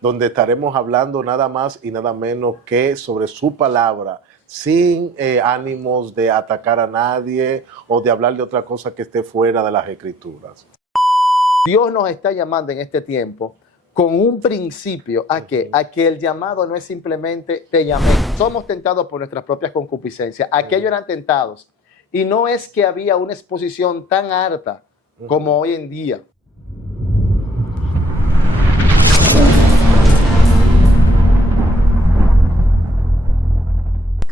donde estaremos hablando nada más y nada menos que sobre su palabra, sin ánimos de atacar a nadie o de hablar de otra cosa que esté fuera de las Escrituras. Dios nos está llamando en este tiempo con un principio a que el llamado no es simplemente te llamé. Somos tentados por nuestras propias concupiscencias. Aquellos eran tentados. Y no es que había una exposición tan harta como hoy en día.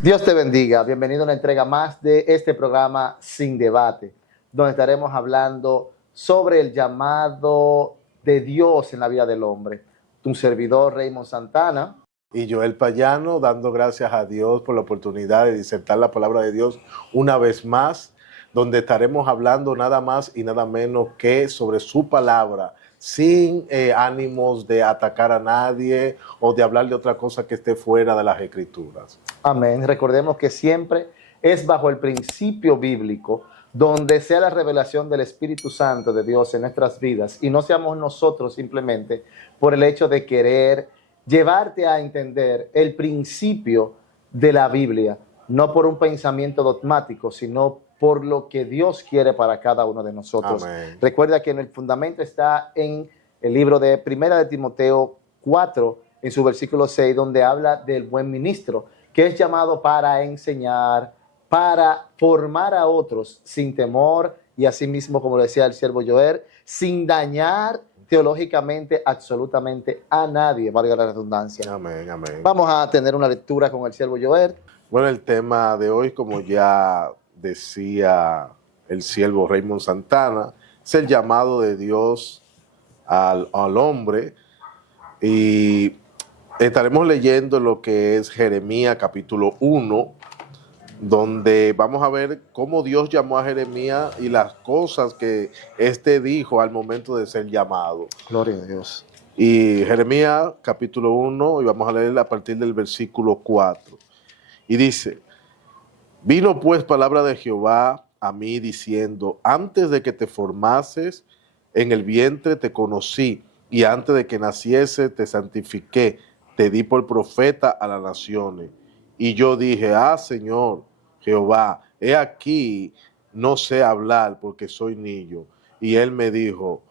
Dios te bendiga. Bienvenido a una entrega más de este programa Sin Debate, donde estaremos hablando sobre el llamado de Dios en la vida del hombre. Tu servidor Raymond Santana. Y Joel Payano, dando gracias a Dios por la oportunidad de disertar la palabra de Dios una vez más, donde estaremos hablando nada más y nada menos que sobre su palabra, sin ánimos de atacar a nadie o de hablar de otra cosa que esté fuera de las Escrituras. Amén. Recordemos que siempre es bajo el principio bíblico, donde sea la revelación del Espíritu Santo de Dios en nuestras vidas y no seamos nosotros simplemente por el hecho de querer llevarte a entender el principio de la Biblia, no por un pensamiento dogmático, sino por lo que Dios quiere para cada uno de nosotros. Amén. Recuerda que en el fundamento está en el libro de Primera de Timoteo 4, en su versículo 6, donde habla del buen ministro, que es llamado para enseñar, para formar a otros sin temor y asimismo, como lo decía el siervo Joel, sin dañar teológicamente absolutamente a nadie, valga la redundancia. Amén, amén. Vamos a tener una lectura con el siervo Joel. Bueno, el tema de hoy, como ya decía el siervo Raymond Santana, es el llamado de Dios al hombre, y estaremos leyendo lo que es Jeremías capítulo 1, donde vamos a ver cómo Dios llamó a Jeremías y las cosas que éste dijo al momento de ser llamado. Gloria a Dios. Y Jeremías capítulo 1, y vamos a leer a partir del versículo 4. Y dice: Vino pues palabra de Jehová a mí diciendo: Antes de que te formases en el vientre te conocí, y antes de que naciese te santifiqué, te di por profeta a las naciones. Y yo dije: Señor Jehová, he aquí, no sé hablar porque soy niño. Y él me dijo: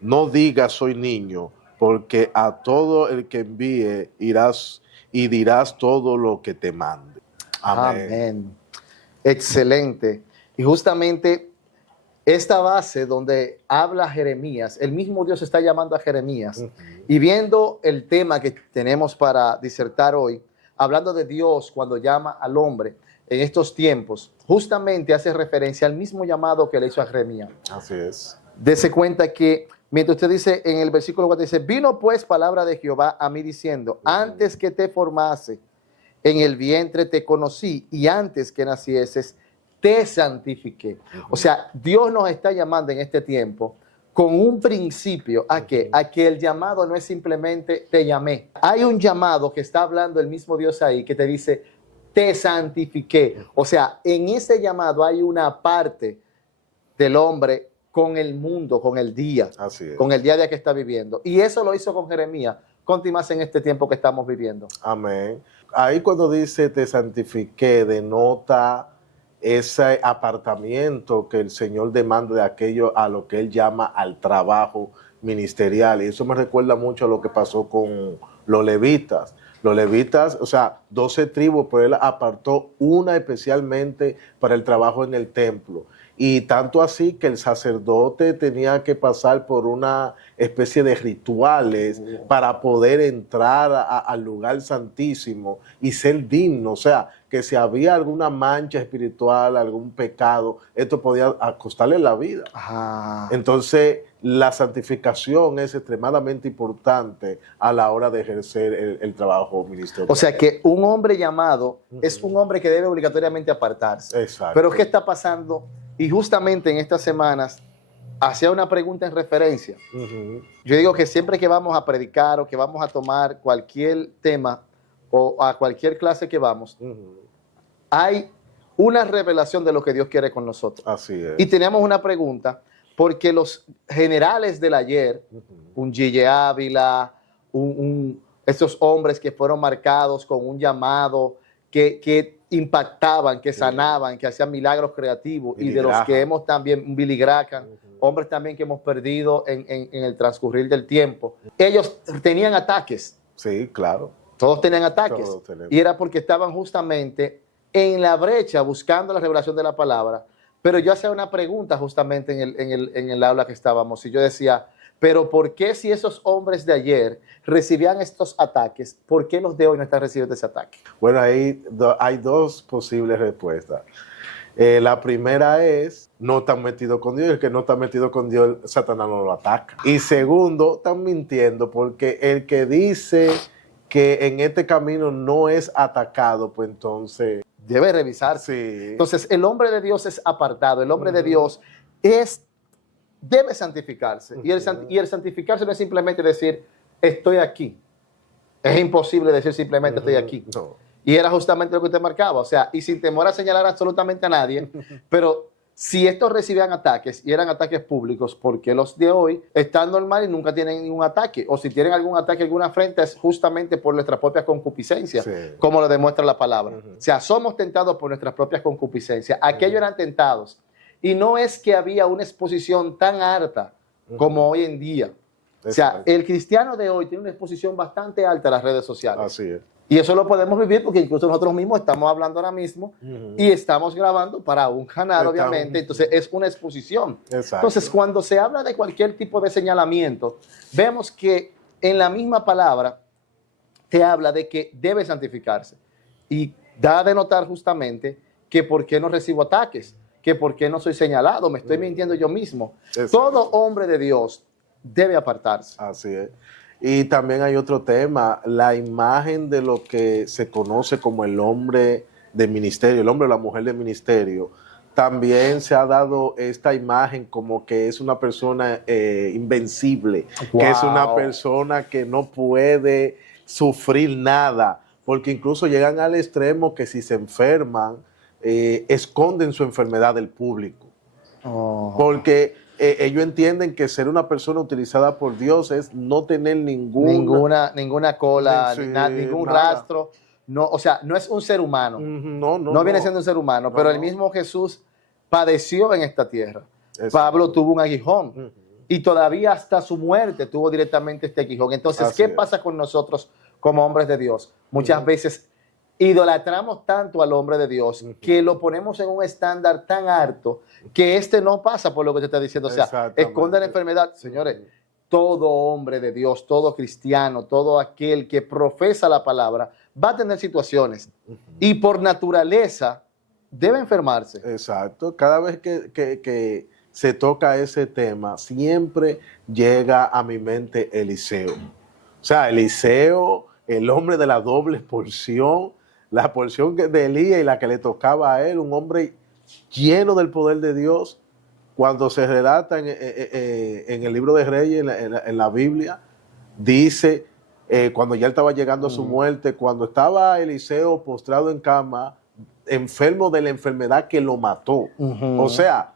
No digas soy niño, porque a todo el que envíe irás y dirás todo lo que te mande. Amén. Amén. Excelente. Y justamente esta base donde habla Jeremías, el mismo Dios está llamando a Jeremías. Y viendo el tema que tenemos para disertar hoy, hablando de Dios cuando llama al hombre en estos tiempos, justamente hace referencia al mismo llamado que le hizo a Jeremías. Así es. Dese cuenta que mientras usted dice en el versículo 4, dice: Vino pues palabra de Jehová a mí diciendo: Antes que te formase en el vientre te conocí, y antes que nacieses te santifiqué. O sea, Dios nos está llamando en este tiempo con un principio a que el llamado no es simplemente te llamé. Hay un llamado que está hablando el mismo Dios ahí que te dice te santifiqué. O sea, en ese llamado hay una parte del hombre con el mundo, con el día, Así es. con el día a día que está viviendo. Y eso lo hizo con Jeremías, con más en este tiempo que estamos viviendo. Amén. Ahí cuando dice te santifiqué, denota ese apartamiento que el Señor demanda de aquello a lo que Él llama al trabajo ministerial. Y eso me recuerda mucho a lo que pasó con los levitas. Los levitas, o sea, 12 tribus, pero Él apartó una especialmente para el trabajo en el templo. Y tanto así que el sacerdote tenía que pasar por una especie de rituales para poder entrar al lugar santísimo y ser digno. O sea, que si había alguna mancha espiritual, algún pecado, esto podía costarle la vida. Entonces, la santificación es extremadamente importante a la hora de ejercer el trabajo ministerial. O sea que un hombre llamado es un hombre que debe obligatoriamente apartarse. Exacto. Pero ¿qué está pasando? Y justamente en estas semanas hacía una pregunta en referencia. Yo digo que siempre que vamos a predicar o que vamos a tomar cualquier tema o a cualquier clase que vamos, hay una revelación de lo que Dios quiere con nosotros. Así es. Y teníamos una pregunta porque los generales del ayer, un Gille Ávila, estos hombres que fueron marcados con un llamado que impactaban, que sanaban, que hacían milagros creativos, Billy y de los Graham. que hemos también, Billy Graham, hombres también que hemos perdido en el transcurrir del tiempo. Ellos tenían ataques, Sí, claro. todos tenían ataques, Todos tenemos. y era porque estaban justamente en la brecha buscando la revelación de la palabra. Pero yo hacía una pregunta justamente en el aula que estábamos, y yo decía, pero ¿por qué si esos hombres de ayer recibían estos ataques, por qué los de hoy no están recibiendo ese ataque? Bueno, ahí hay dos posibles respuestas. La primera es, no están metidos con Dios, y el que no está metido con Dios, Satanás no lo ataca. Y segundo, están mintiendo, porque el que dice que en este camino no es atacado, pues entonces, Debe revisarse. sí. Entonces, el hombre de Dios es apartado, el hombre de Dios debe santificarse. Y el santificarse no es simplemente decir, estoy aquí. Es imposible decir simplemente estoy aquí. No. Y era justamente lo que usted marcaba, o sea, y sin temor a señalar absolutamente a nadie, pero si estos recibían ataques y eran ataques públicos, ¿por qué los de hoy están normal y nunca tienen ningún ataque? O si tienen algún ataque, alguna afrenta, es justamente por nuestra propia concupiscencia, Sí. como lo demuestra la palabra. O sea, somos tentados por nuestras propias concupiscencias. Aquellos eran tentados. Y no es que había una exposición tan harta como hoy en día. O sea, Exacto. el cristiano de hoy tiene una exposición bastante alta a las redes sociales. Así es. Y eso lo podemos vivir porque incluso nosotros mismos estamos hablando ahora mismo y estamos grabando para un canal, Estamos- obviamente. Entonces es una exposición. Exacto. Entonces, cuando se habla de cualquier tipo de señalamiento, vemos que en la misma palabra te habla de que debe santificarse. Y da de notar justamente que por qué no recibo ataques, que por qué no soy señalado, me estoy mintiendo yo mismo. Exacto. Todo hombre de Dios debe apartarse. Así es. Y también hay otro tema, la imagen de lo que se conoce como el hombre de ministerio, el hombre o la mujer de ministerio. También se ha dado esta imagen como que es una persona invencible, Wow. que es una persona que no puede sufrir nada, porque incluso llegan al extremo que si se enferman, esconden su enfermedad del público. Oh. Porque ellos entienden que ser una persona utilizada por Dios es no tener Ninguna cola, Sí, ningún nada. rastro. No, o sea, no es un ser humano. No Viene siendo un ser humano, No, pero el no. mismo Jesús padeció en esta tierra. Exacto. Pablo tuvo un aguijón Ujú. y todavía hasta su muerte tuvo directamente este aguijón. Entonces, Así ¿qué es. pasa con nosotros como hombres de Dios? Muchas Ujú. veces idolatramos tanto al hombre de Dios Ujú. que lo ponemos en un estándar tan alto que este no pasa por lo que te está diciendo. O sea, Exactamente. esconde la enfermedad. Señores, todo hombre de Dios, todo cristiano, todo aquel que profesa la palabra va a tener situaciones y por naturaleza debe enfermarse. Exacto. Cada vez que se toca ese tema, siempre llega a mi mente Eliseo. O sea, Eliseo, el hombre de la doble porción, la porción de Elías y la que le tocaba a él, un hombre lleno del poder de Dios. Cuando se relata en el libro de Reyes, en la Biblia, dice, cuando ya él estaba llegando a su muerte, cuando estaba Eliseo postrado en cama, enfermo de la enfermedad que lo mató. Ujú. O sea,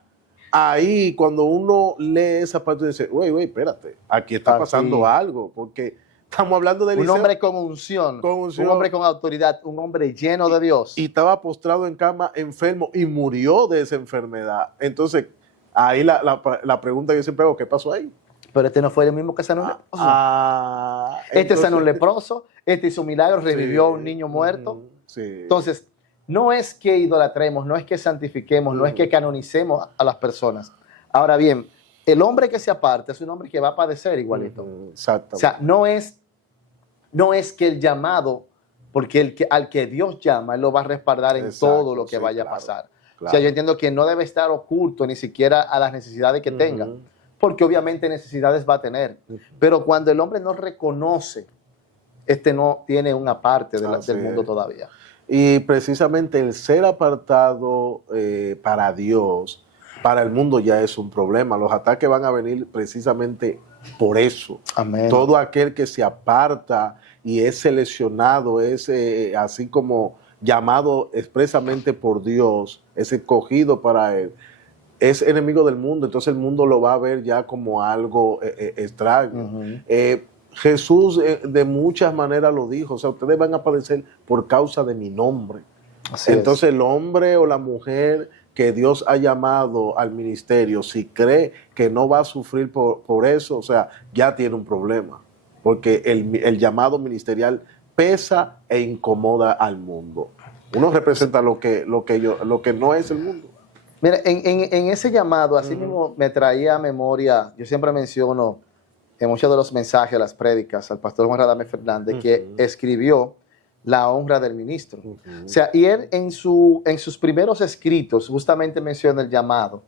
ahí cuando uno lee esa parte dice, güey, espérate, aquí está Aquí. pasando algo, porque estamos hablando de Un Eliseo hombre con unción, Con unción. un hombre con autoridad, un hombre lleno de Dios. y estaba postrado en cama enfermo y murió de esa enfermedad. Entonces, ahí la pregunta que yo siempre hago, ¿qué pasó ahí? Pero este no fue el mismo que sanó un leproso. Este entonces- sanó un leproso, este hizo un milagro, revivió a un niño muerto. Sí. Entonces, no es que idolatremos, no es que santifiquemos, no es que canonicemos a las personas. Ahora bien, el hombre que se aparta es un hombre que va a padecer igualito. Exactamente. O sea, no es que el llamado, porque al que Dios llama, él lo va a respaldar en Exacto, todo lo que sí, vaya a claro, pasar. claro. O sea, yo entiendo que no debe estar oculto ni siquiera a las necesidades que tenga, porque obviamente necesidades va a tener. Pero cuando el hombre no reconoce, no tiene una parte Así del mundo es. todavía. Y precisamente el ser apartado para Dios, para el mundo ya es un problema. Los ataques van a venir precisamente por eso. Amén. Todo aquel que se aparta y es seleccionado, es así como llamado expresamente por Dios, es escogido para Él, es enemigo del mundo. Entonces el mundo lo va a ver ya como algo extraño. Ujú. Jesús de muchas maneras lo dijo, o sea, ustedes van a padecer por causa de mi nombre. Así Entonces el hombre o la mujer que Dios ha llamado al ministerio, si cree que no va a sufrir por eso, o sea, ya tiene un problema, porque el llamado ministerial pesa e incomoda al mundo. Uno representa lo que no es el mundo. Mira, en ese llamado, así mismo me traía a memoria, yo siempre menciono en muchos de los mensajes, las prédicas, al pastor Juan Radamés Fernández, que escribió la honra del ministro. O sea, y él en sus primeros escritos justamente menciona el llamado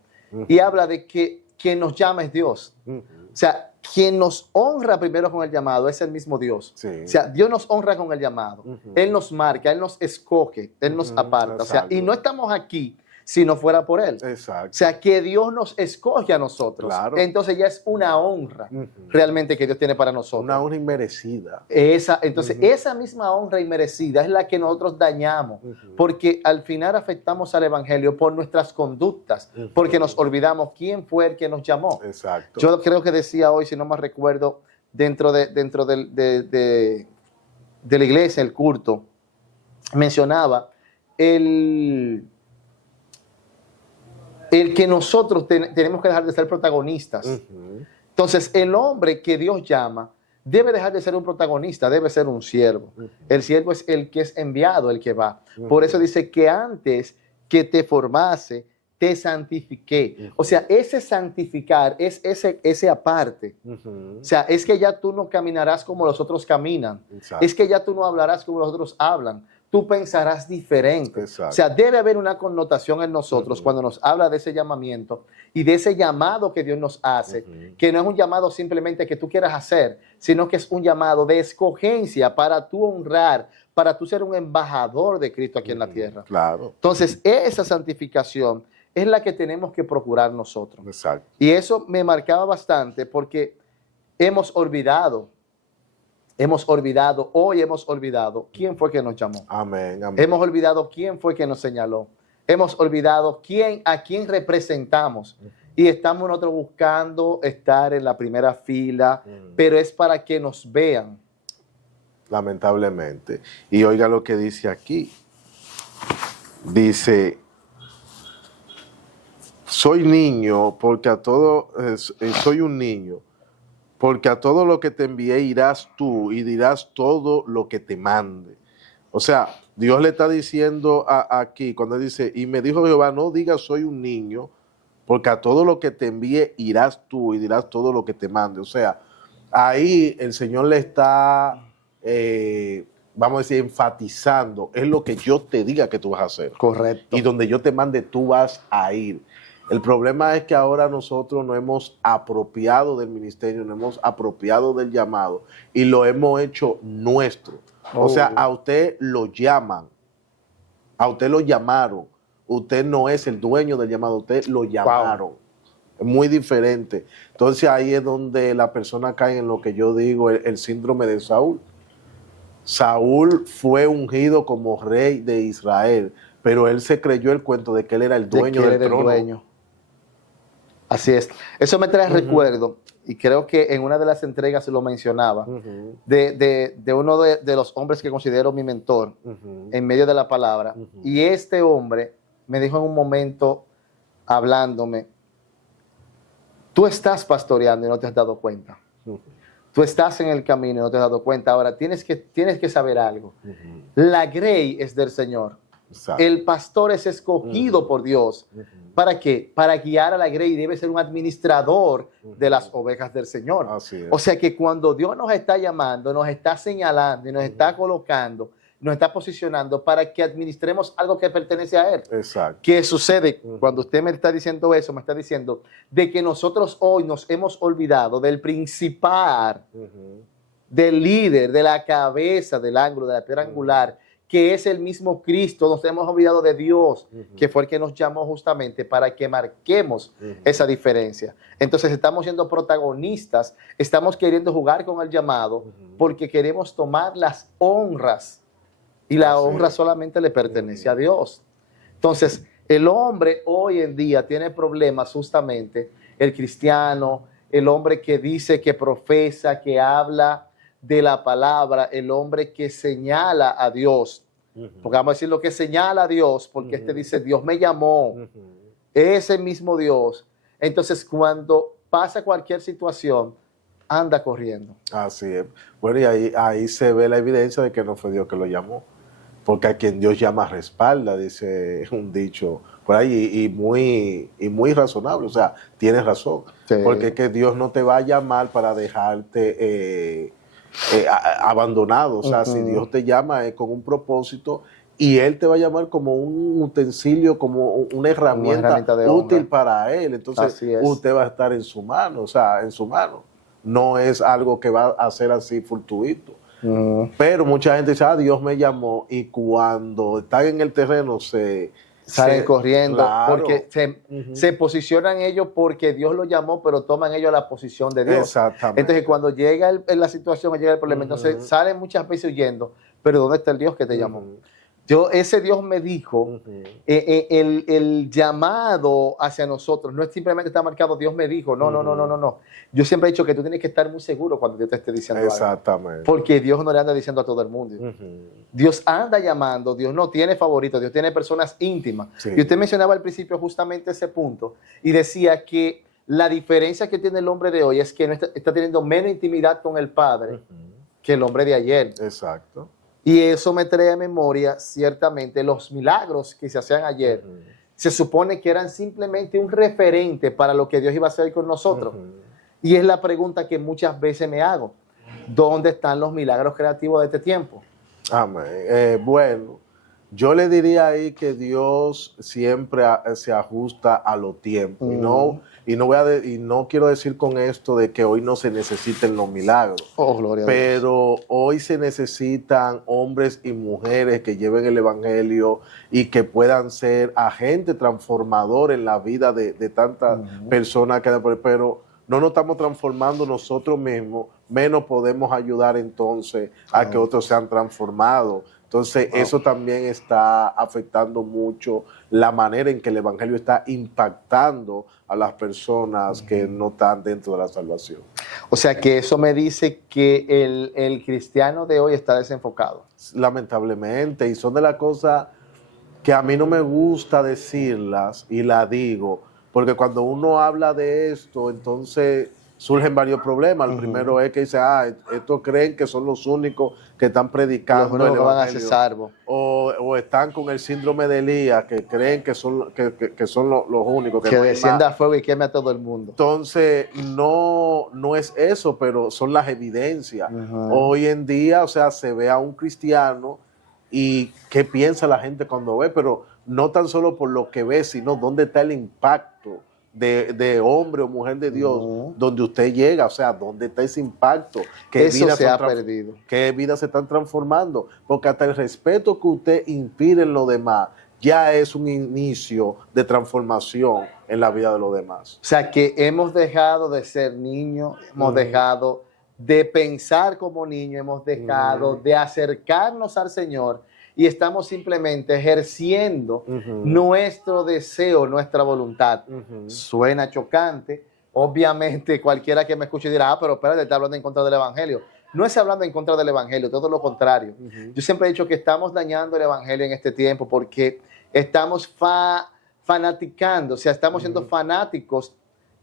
y habla de que quien nos llama es Dios. O sea, quien nos honra primero con el llamado es el mismo Dios. Sí. O sea, Dios nos honra con el llamado. Él nos marca, Él nos escoge, Él nos aparta. O sea, y no estamos aquí si no fuera por Él. Exacto. O sea, que Dios nos escoge a nosotros. Claro. Entonces ya es una honra realmente que Dios tiene para nosotros. Una honra inmerecida. Entonces, esa misma honra inmerecida es la que nosotros dañamos, porque al final afectamos al Evangelio por nuestras conductas, porque nos olvidamos quién fue el que nos llamó. Exacto. Yo creo que decía hoy, si no me recuerdo, dentro de la iglesia, el culto, mencionaba el que nosotros tenemos que dejar de ser protagonistas. Entonces, el hombre que Dios llama debe dejar de ser un protagonista, debe ser un siervo. El siervo es el que es enviado, el que va. Por eso dice que antes que te formase, te santifiqué. O sea, ese santificar es ese aparte. O sea, es que ya tú no caminarás como los otros caminan. Exacto. Es que ya tú no hablarás como los otros hablan. Tú pensarás diferente. Exacto. O sea, debe haber una connotación en nosotros cuando nos habla de ese llamamiento y de ese llamado que Dios nos hace, que no es un llamado simplemente que tú quieras hacer, sino que es un llamado de escogencia para tú honrar, para tú ser un embajador de Cristo aquí en la tierra. Claro. Entonces, esa santificación es la que tenemos que procurar nosotros. Exacto. Y eso me marcaba bastante porque hemos olvidado quién fue que nos llamó. Amén, amén. Hemos olvidado quién fue que nos señaló. Hemos olvidado a quién representamos. Y estamos nosotros buscando estar en la primera fila, pero es para que nos vean. Lamentablemente. Y oiga lo que dice aquí. Dice, soy niño porque a todo, soy un niño, porque a todo lo que te envié irás tú y dirás todo lo que te mande. O sea, Dios le está diciendo aquí, cuando dice, y me dijo Jehová, no digas soy un niño, porque a todo lo que te envíe irás tú y dirás todo lo que te mande. O sea, ahí el Señor le está, vamos a decir, enfatizando, es lo que yo te diga que tú vas a hacer. Correcto. Y donde yo te mande, tú vas a ir. El problema es que ahora nosotros nos hemos apropiado del ministerio, nos hemos apropiado del llamado y lo hemos hecho nuestro. O sea, a usted lo llaman, a usted lo llamaron, usted no es el dueño del llamado, usted lo llamaron. Wow. Es muy diferente. Entonces ahí es donde la persona cae en lo que yo digo, el síndrome de Saúl. Saúl fue ungido como rey de Israel, pero él se creyó el cuento de que él era el dueño del trono. Así es. Eso me trae recuerdo, y creo que en una de las entregas lo mencionaba, de uno de los hombres que considero mi mentor en medio de la palabra. Y este hombre me dijo en un momento, hablándome, tú estás pastoreando y no te has dado cuenta. Tú estás en el camino y no te has dado cuenta. Ahora, tienes que saber algo. La grey es del Señor. Exacto. El pastor es escogido por Dios. ¿Para qué? Para guiar a la grey, debe ser un administrador de las ovejas del Señor. O sea que cuando Dios nos está llamando, nos está señalando y nos está colocando, nos está posicionando para que administremos algo que pertenece a Él. Exacto. ¿Qué sucede? Cuando usted me está diciendo eso, me está diciendo de que nosotros hoy nos hemos olvidado del principal, del líder, de la cabeza, del ángulo, de la piedra angular, que es el mismo Cristo. Nos hemos olvidado de Dios, que fue el que nos llamó justamente para que marquemos esa diferencia. Entonces estamos siendo protagonistas, estamos queriendo jugar con el llamado porque queremos tomar las honras y la honra solamente le pertenece a Dios. Entonces el hombre hoy en día tiene problemas justamente, el cristiano, el hombre que dice, que profesa, que habla, de la palabra, el hombre que señala a Dios, porque vamos a decir lo que señala a Dios, porque este dice, Dios me llamó, ese mismo Dios. Entonces, cuando pasa cualquier situación, anda corriendo. Así es. Bueno, y ahí se ve la evidencia de que no fue Dios que lo llamó. Porque a quien Dios llama respalda, dice un dicho por ahí, y muy razonable. O sea, tienes razón. Sí. Porque es que Dios no te va a llamar para dejarte abandonado. O sea, si Dios te llama es con un propósito, y Él te va a llamar como un utensilio, como una herramienta útil para Él. Entonces, usted va a estar en su mano, o sea, en su mano. No es algo que va a ser así fortuito. Pero mucha gente dice, Dios me llamó, y cuando están en el terreno salen corriendo, claro. Porque se posicionan ellos porque Dios los llamó, pero toman ellos la posición de Dios. Exactamente. Entonces, cuando llega la situación, llega el problema, entonces salen muchas veces huyendo, pero ¿dónde está el Dios que te llamó? Ese Dios me dijo, el llamado hacia nosotros no es simplemente está marcado, Dios me dijo, no. Yo siempre he dicho que tú tienes que estar muy seguro cuando Dios te esté diciendo Exactamente. algo. Porque Dios no le anda diciendo a todo el mundo. Dios anda llamando, Dios no tiene favoritos, Dios tiene personas íntimas. Sí. Y usted mencionaba al principio justamente ese punto y decía que la diferencia que tiene el hombre de hoy es que no está teniendo menos intimidad con el Padre que el hombre de ayer. Exacto. Y eso me trae a memoria, ciertamente, los milagros que se hacían ayer. Se supone que eran simplemente un referente para lo que Dios iba a hacer con nosotros. Y es la pregunta que muchas veces me hago. ¿Dónde están los milagros creativos de este tiempo? Amén. Bueno, yo le diría ahí que Dios siempre se ajusta a los tiempos. Y no quiero decir con esto de que hoy no se necesiten los milagros. Gloria a Dios. Pero hoy se necesitan hombres y mujeres que lleven el evangelio y que puedan ser agentes transformadores en la vida de tantas personas pero no nos estamos transformando nosotros mismos, menos podemos ayudar entonces a que otros sean transformados. Entonces, eso también está afectando mucho la manera en que el evangelio está impactando a las personas que no están dentro de la salvación. O sea, que eso me dice que el cristiano de hoy está desenfocado. Lamentablemente, y son de las cosas que a mí no me gusta decirlas, y la digo, porque cuando uno habla de esto, entonces surgen varios problemas. El primero es que dice, estos creen que son los únicos que están predicando los únicos que van a ser salvos. O están con el síndrome de Elías, que creen que son los únicos. Que descienda fuego y queme a todo el mundo. Entonces, no es eso, pero son las evidencias. Hoy en día, o sea, se ve a un cristiano y qué piensa la gente cuando ve, pero no tan solo por lo que ve, sino dónde está el impacto de hombre o mujer de Dios, donde usted llega, o sea, dónde está ese impacto, qué vidas se ha perdido, qué vidas se están transformando, porque hasta el respeto que usted inspira en los demás ya es un inicio de transformación en la vida de los demás. O sea, que hemos dejado de ser niños, hemos dejado de pensar como niños, hemos dejado de acercarnos al Señor, y estamos simplemente ejerciendo nuestro deseo, nuestra voluntad. Suena chocante. Obviamente, cualquiera que me escuche dirá, pero espérate, está hablando en contra del Evangelio. No es hablando en contra del Evangelio, todo lo contrario. Yo siempre he dicho que estamos dañando el Evangelio en este tiempo porque estamos fanaticando, o sea, estamos siendo fanáticos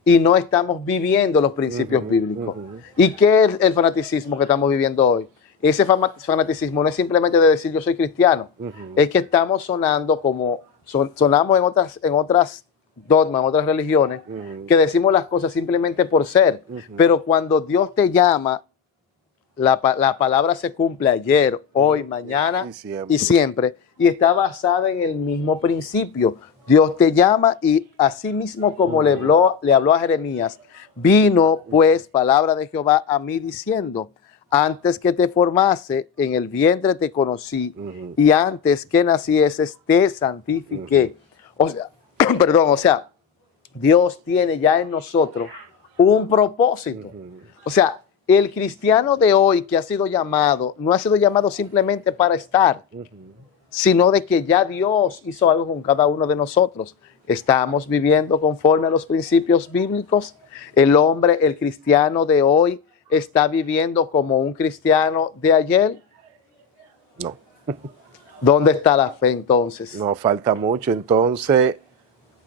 y no estamos viviendo los principios bíblicos. ¿Y qué es el fanaticismo que estamos viviendo hoy? Ese fanaticismo no es simplemente de decir yo soy cristiano, es que estamos sonando como sonamos en otras dogmas, en otras religiones, que decimos las cosas simplemente por ser, pero cuando Dios te llama, la palabra se cumple ayer, hoy, mañana y siempre, y está basada en el mismo principio. Dios te llama y así mismo como le habló a Jeremías, vino pues palabra de Jehová a mí diciendo, antes que te formase, en el vientre te conocí, y antes que nacieses te santifiqué. O sea, Dios tiene ya en nosotros un propósito. O sea, el cristiano de hoy que ha sido llamado, no ha sido llamado simplemente para estar, sino de que ya Dios hizo algo con cada uno de nosotros. Estamos viviendo conforme a los principios bíblicos. El hombre, el cristiano de hoy, está viviendo como un cristiano de ayer? No. ¿Dónde está la fe entonces? No, falta mucho. Entonces,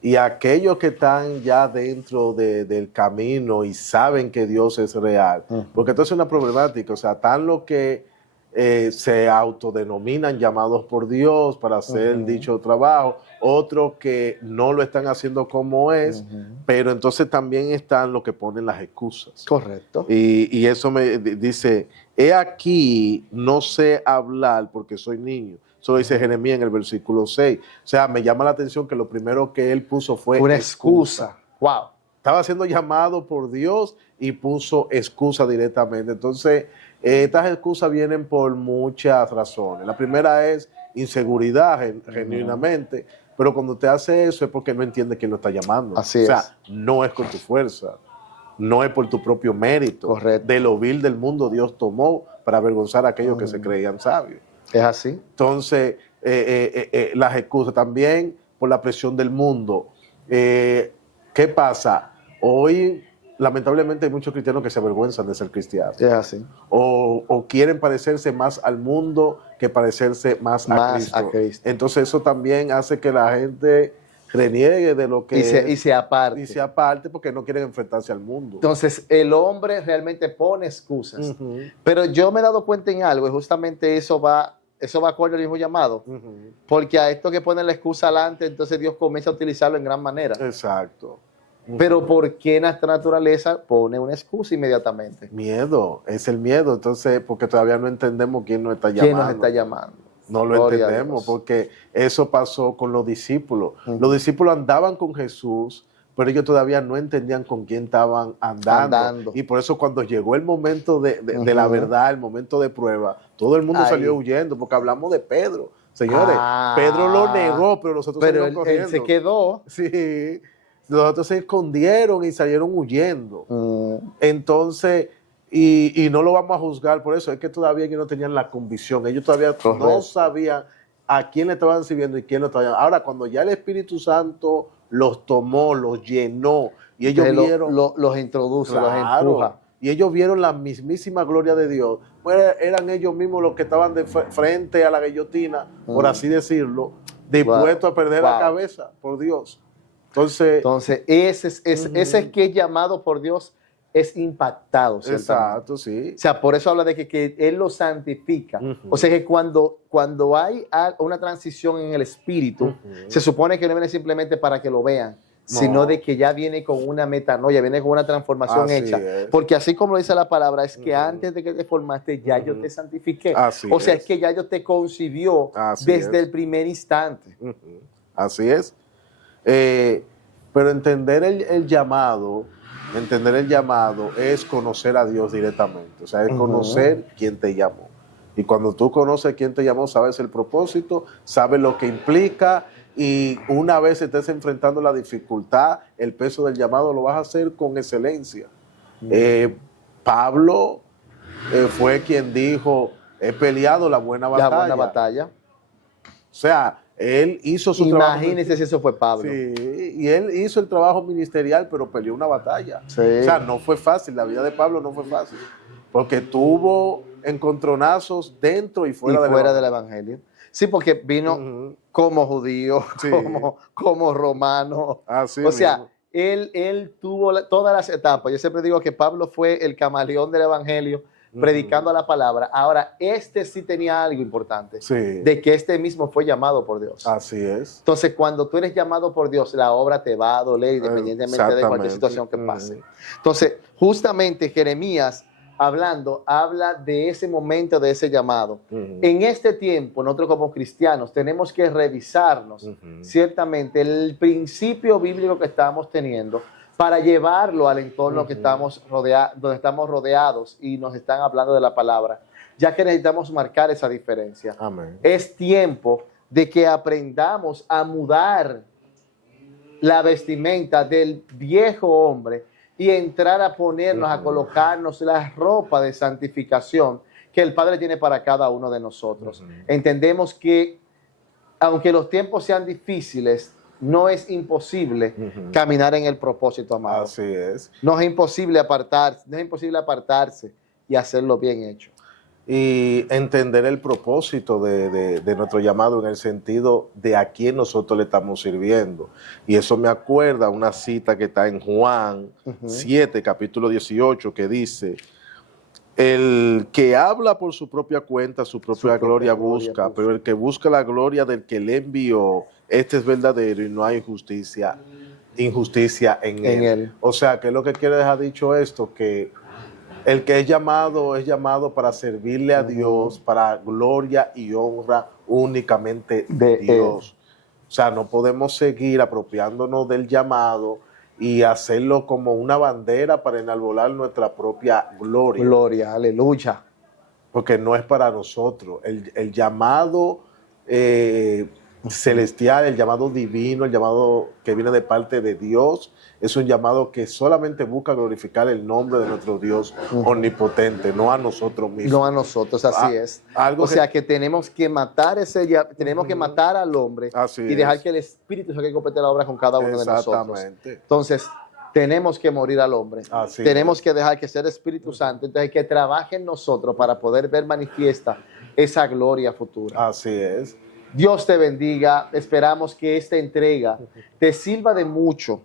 y aquellos que están ya dentro del camino y saben que Dios es real, porque esto es una problemática, o sea, están los que se autodenominan llamados por Dios para hacer dicho trabajo, otros que no lo están haciendo como es, pero entonces también están los que ponen las excusas. Correcto. Y eso me dice, he aquí, no sé hablar porque soy niño. Eso lo dice Jeremías en el versículo 6. O sea, me llama la atención que lo primero que él puso fue una excusa. Wow. Estaba siendo llamado por Dios y puso excusa directamente. Entonces, estas excusas vienen por muchas razones. La primera es inseguridad, genuinamente, pero cuando usted hace eso es porque no entiende quién lo está llamando. Así o sea, no es con tu fuerza, no es por tu propio mérito. Correcto. De lo vil del mundo Dios tomó para avergonzar a aquellos que se creían sabios. Es así. Entonces, las excusas también por la presión del mundo. ¿Qué pasa? Hoy, lamentablemente, hay muchos cristianos que se avergüenzan de ser cristianos. Es así. O quieren parecerse más al mundo que parecerse más a Cristo. Entonces, eso también hace que la gente reniegue de lo que y se aparte. Y se aparte porque no quieren enfrentarse al mundo. Entonces, el hombre realmente pone excusas. Pero yo me he dado cuenta en algo, y justamente eso va acorde al mismo llamado. Porque a esto que ponen la excusa adelante, entonces Dios comienza a utilizarlo en gran manera. Exacto. Pero ¿por qué nuestra naturaleza pone una excusa inmediatamente? Miedo, es el miedo. Entonces, porque todavía no entendemos quién nos está llamando. ¿Quién nos está llamando? No lo entendemos, porque eso pasó con los discípulos. Los discípulos andaban con Jesús, pero ellos todavía no entendían con quién estaban andando. Y por eso cuando llegó el momento de la verdad, el momento de prueba, todo el mundo salió huyendo, porque hablamos de Pedro. Señores, Pedro lo negó, pero los otros salieron corriendo. Él se quedó. Sí, los otros se escondieron y salieron huyendo. Entonces... Y no lo vamos a juzgar por eso, es que todavía ellos no tenían la convicción, ellos todavía no sabían a quién le estaban sirviendo y quién lo estaba llamando. Ahora, cuando ya el Espíritu Santo los tomó, los llenó, y ellos vieron... Los introduce, los empuja. Y ellos vieron la mismísima gloria de Dios, pues eran ellos mismos los que estaban de frente a la guillotina, por así decirlo, dispuestos a perder la cabeza por Dios. Entonces ese es que es llamado por Dios, es impactado. Exacto, sí. O sea, por eso habla de que Él lo santifica. O sea que cuando hay una transición en el espíritu, se supone que no viene simplemente para que lo vean, sino de que ya viene con una metanoia, viene con una transformación hecha. Porque así como lo dice la palabra, es que antes de que te formaste, ya yo te santifiqué. O sea, es que ya yo te concibió desde el primer instante. Así es. Pero entender el llamado es conocer a Dios directamente, o sea, es conocer quién te llamó. Y cuando tú conoces quién te llamó, sabes el propósito, sabes lo que implica, y una vez estés enfrentando la dificultad, el peso del llamado, lo vas a hacer con excelencia. Pablo fue quien dijo, he peleado la buena batalla. La buena batalla. O sea, él hizo su trabajo. Imagínense si eso fue Pablo. Sí, y él hizo el trabajo ministerial, pero peleó una batalla. Sí. O sea, no fue fácil, la vida de Pablo no fue fácil, porque tuvo encontronazos dentro y fuera del evangelio. Sí, porque vino como judío, como romano. Así o sea, él tuvo todas las etapas. Yo siempre digo que Pablo fue el camaleón del evangelio, predicando la palabra. Ahora, sí tenía algo importante, de que mismo fue llamado por Dios. Así es. Entonces, cuando tú eres llamado por Dios, la obra te va a doler independientemente de cualquier situación que pase. Entonces, justamente Jeremías, habla de ese momento, de ese llamado. En este tiempo, nosotros como cristianos tenemos que revisarnos ciertamente el principio bíblico que estamos teniendo, para llevarlo al entorno que donde estamos rodeados y nos están hablando de la palabra, ya que necesitamos marcar esa diferencia. Amén. Es tiempo de que aprendamos a mudar la vestimenta del viejo hombre y entrar a ponernos, a colocarnos la ropa de santificación que el Padre tiene para cada uno de nosotros. Entendemos que, aunque los tiempos sean difíciles, no es imposible caminar en el propósito, amado. Así es. No es imposible apartarse y hacerlo bien hecho. Y entender el propósito de nuestro llamado en el sentido de a quién nosotros le estamos sirviendo. Y eso me acuerda una cita que está en Juan 7, capítulo 18, que dice: el que habla por su propia cuenta, su propia gloria busca, pero el que busca la gloria del que le envió, este es verdadero y no hay injusticia en él. O sea, que es lo que quiere dejar dicho esto, que el que es llamado para servirle a Dios, para gloria y honra únicamente de Dios. O sea, no podemos seguir apropiándonos del llamado y hacerlo como una bandera para enarbolar nuestra propia gloria. Gloria, aleluya. Porque no es para nosotros. El llamado celestial, el llamado divino, el llamado que viene de parte de Dios, es un llamado que solamente busca glorificar el nombre de nuestro Dios omnipotente, no a nosotros mismos. No a nosotros, así es. O sea que tenemos que matar tenemos que matar al hombre y dejar que el Espíritu sea que complete la obra con cada uno de nosotros. Entonces, tenemos que morir al hombre. Tenemos que dejar que sea el Espíritu Santo, entonces que trabaje en nosotros para poder ver manifiesta esa gloria futura. Así es. Dios te bendiga. Esperamos que esta entrega te sirva de mucho.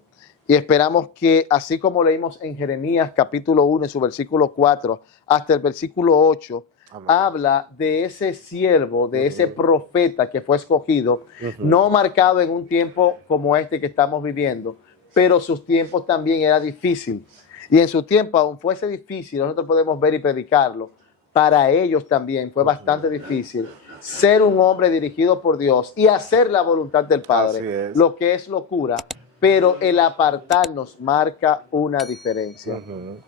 Y esperamos que, así como leímos en Jeremías capítulo 1, en su versículo 4, hasta el versículo 8, amén, habla de ese siervo, de ese profeta que fue escogido, no marcado en un tiempo como este que estamos viviendo, pero sus tiempos también era difícil. Y en su tiempo, aún fuese difícil, nosotros podemos ver y predicarlo, para ellos también fue bastante difícil ser un hombre dirigido por Dios y hacer la voluntad del Padre, lo que es locura. Pero el apartarnos marca una diferencia.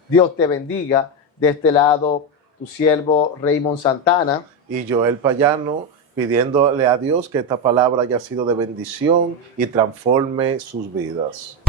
Dios te bendiga. De este lado, tu siervo Raymond Santana. Y Joel Payano, pidiéndole a Dios que esta palabra haya sido de bendición y transforme sus vidas.